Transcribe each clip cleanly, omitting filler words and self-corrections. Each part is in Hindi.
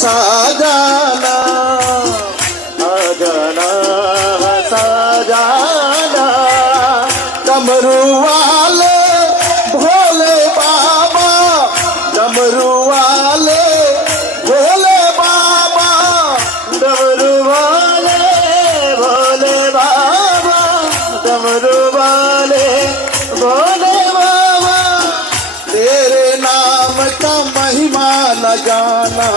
सजाना अगना सजाना डमरू वाले भोले बाबा डमरू वाले भोले बाबा डमरू वाले भोले बाबा डमरू वाले भोले बाबा तेरे नाम का महिमा न जाना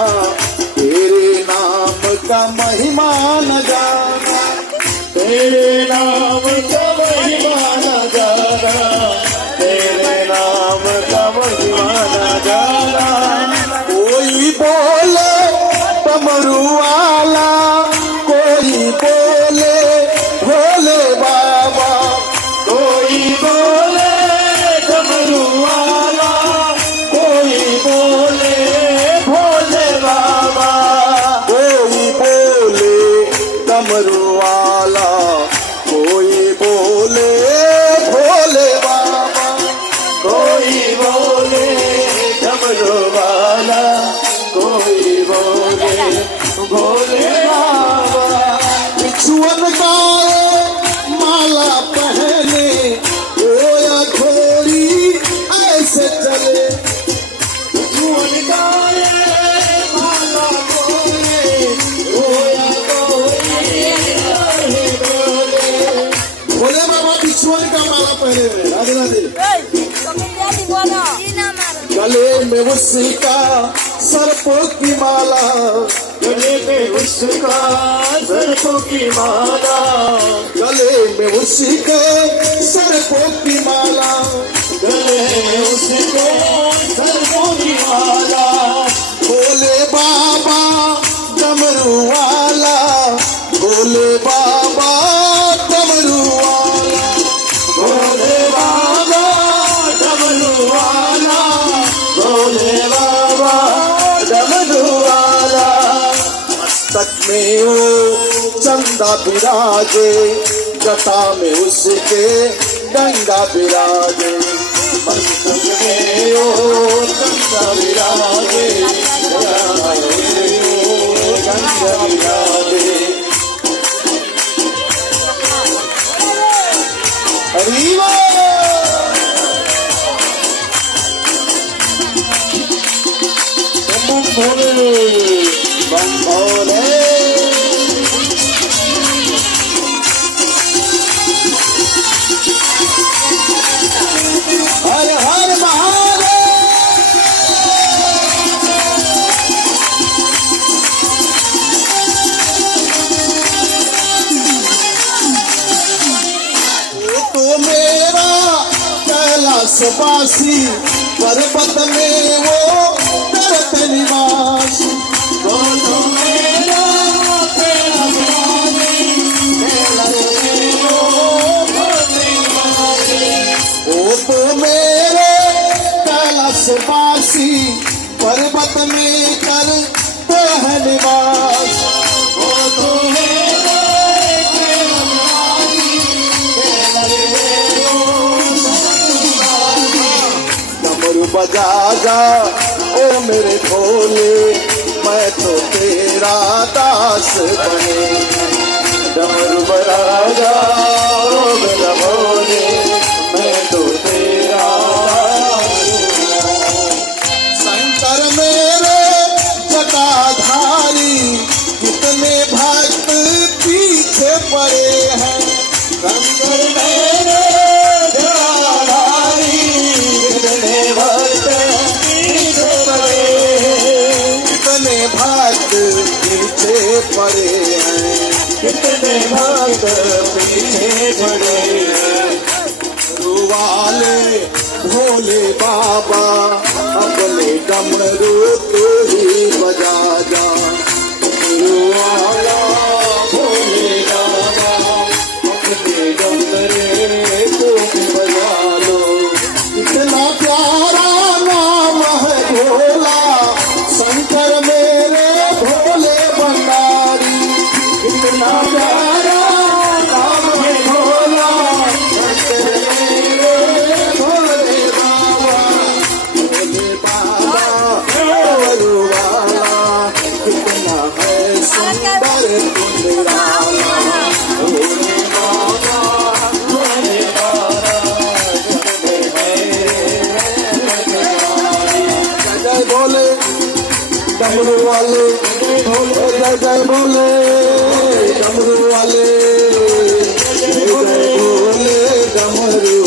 तेरे नाम का महिमा न जाना तेरे नाम का महिमा न जाना तेरे नाम का महिमा न जाना कोई बोले डमरू वाला कोई बोले भोले बाबा कोई बोले डमरू वाला कोई बोले भोले बाबा कोई बोले डमरू वाला कोई बोले भोले बाबा कोई बोले डमरू वाला कोई बोले भोले बाबा बिछुअन गाए माला पहने रोया घोड़ी ऐसे चले बिछुअन गाए माला पहने रोया घोड़ी ऐसे चले भोले बाबा बिछुअन का माला पहने हुए राधे राधे गले में उसका सर्पों की माला गले में उसका सर्पों की माला गले में उसके सर्पों की माला गले में उसके सर्पों की माला भोले बाबा डमरू वाला भोले बाबा डमरू वाला भोले बाबा डमरू वाला भोले बाबा डमरू वाला मस्तक में वो चंदा विराजे जटा में उसके गंगा विराजे मस्तक में वो चंदा विराजे जटा में वो गंगा विराजे हरि बोल भोले बम भोले हर हर महादेव तो मेरा कैलाशवासी पर्वत में वो करत निवास वो तो मेरा कैलाशवासी कैलाश में वो करत निवासी वो तो मेरे कैलाशवासी पर्वत में करते हैं निवास वो तो मेरे कैलाशवासी डमरू बजा जा ओ मेरे भोले मैं तो तेरा दास बने डमरू बजा जा ओ मेरा भोले मैं तो तेरा दास बने शंकर मेरे जटाधारी कितने भक्त पीछे पड़े हैं शंकर मेरे जटाधारी कितने भक्त पीछे पड़े कितने भक्त पीछे पड़े हैं कितने भक्त पीछे पड़े हैं वाले भोले बाबा अपने डमरू तू ही बजा जा वाला भोले बाबा अपने डमरू तू बजा लो इतना प्यारा नाम है भोला शंकर मेरे भोले भंडारी इतना प्यारा नाम है भोला शंकर मेरे भोले बाबा भोले बाबा बारे कुंड रामा भोले बाबा भोले बाबा जय बोले डमरू वाले जय जय बोले डमरू वाले जय बोले डमरू